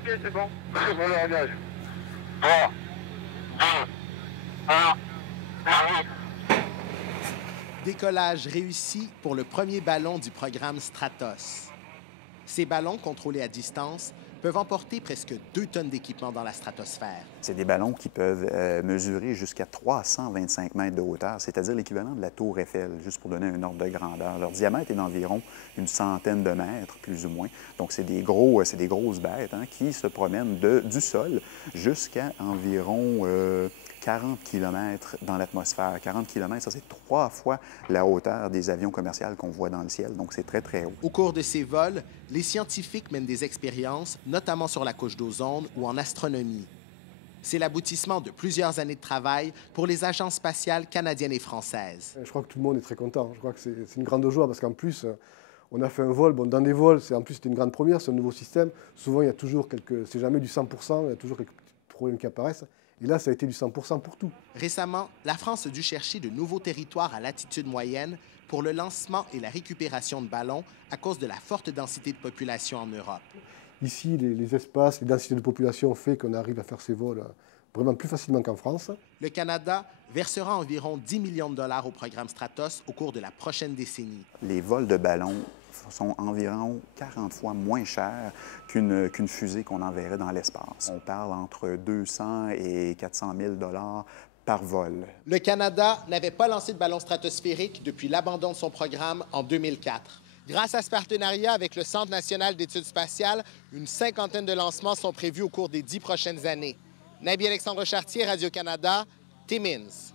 OK, c'est bon. C'est bon, le engage. 3, 2, 1, Décollage réussi pour le premier ballon du programme Stratos. Ces ballons, contrôlés à distance, peuvent emporter presque 2 tonnes d'équipement dans la stratosphère. C'est des ballons qui peuvent mesurer jusqu'à 325 mètres de hauteur, c'est-à-dire l'équivalent de la tour Eiffel, juste pour donner un ordre de grandeur. Leur diamètre est d'environ une centaine de mètres, plus ou moins. Donc, c'est des grosses bêtes qui se promènent du sol jusqu'à environ 40 km dans l'atmosphère. 40 km, ça, c'est 3 fois la hauteur des avions commerciaux qu'on voit dans le ciel. Donc, c'est très, très haut. Au cours de ces vols, les scientifiques mènent des expériences, notamment sur la couche d'ozone ou en astronomie. C'est l'aboutissement de plusieurs années de travail pour les agences spatiales canadiennes et françaises. Je crois que tout le monde est très content. Je crois que c'est une grande joie parce qu'en plus, on a fait un vol. Bon, dans des vols, en plus, c'était une grande première, c'est un nouveau système. Souvent, il y a toujours c'est jamais du 100%, il y a toujours quelques petits problèmes qui apparaissent. Et là, ça a été du 100% pour tout. Récemment, la France a dû chercher de nouveaux territoires à latitude moyenne pour le lancement et la récupération de ballons à cause de la forte densité de population en Europe. Ici, les espaces, les densités de population fait qu'on arrive à faire ces vols vraiment plus facilement qu'en France. Le Canada versera environ 10 millions de dollars au programme Stratos au cours de la prochaine décennie. Les vols de ballons sont environ 40 fois moins chers qu'une fusée qu'on enverrait dans l'espace. On parle entre 200 et 400 000 dollars par vol. Le Canada n'avait pas lancé de ballon stratosphérique depuis l'abandon de son programme en 2004. Grâce à ce partenariat avec le Centre national d'études spatiales, une cinquantaine de lancements sont prévus au cours des 10 prochaines années. Nabi Alexandre Chartier, Radio-Canada, Timmins.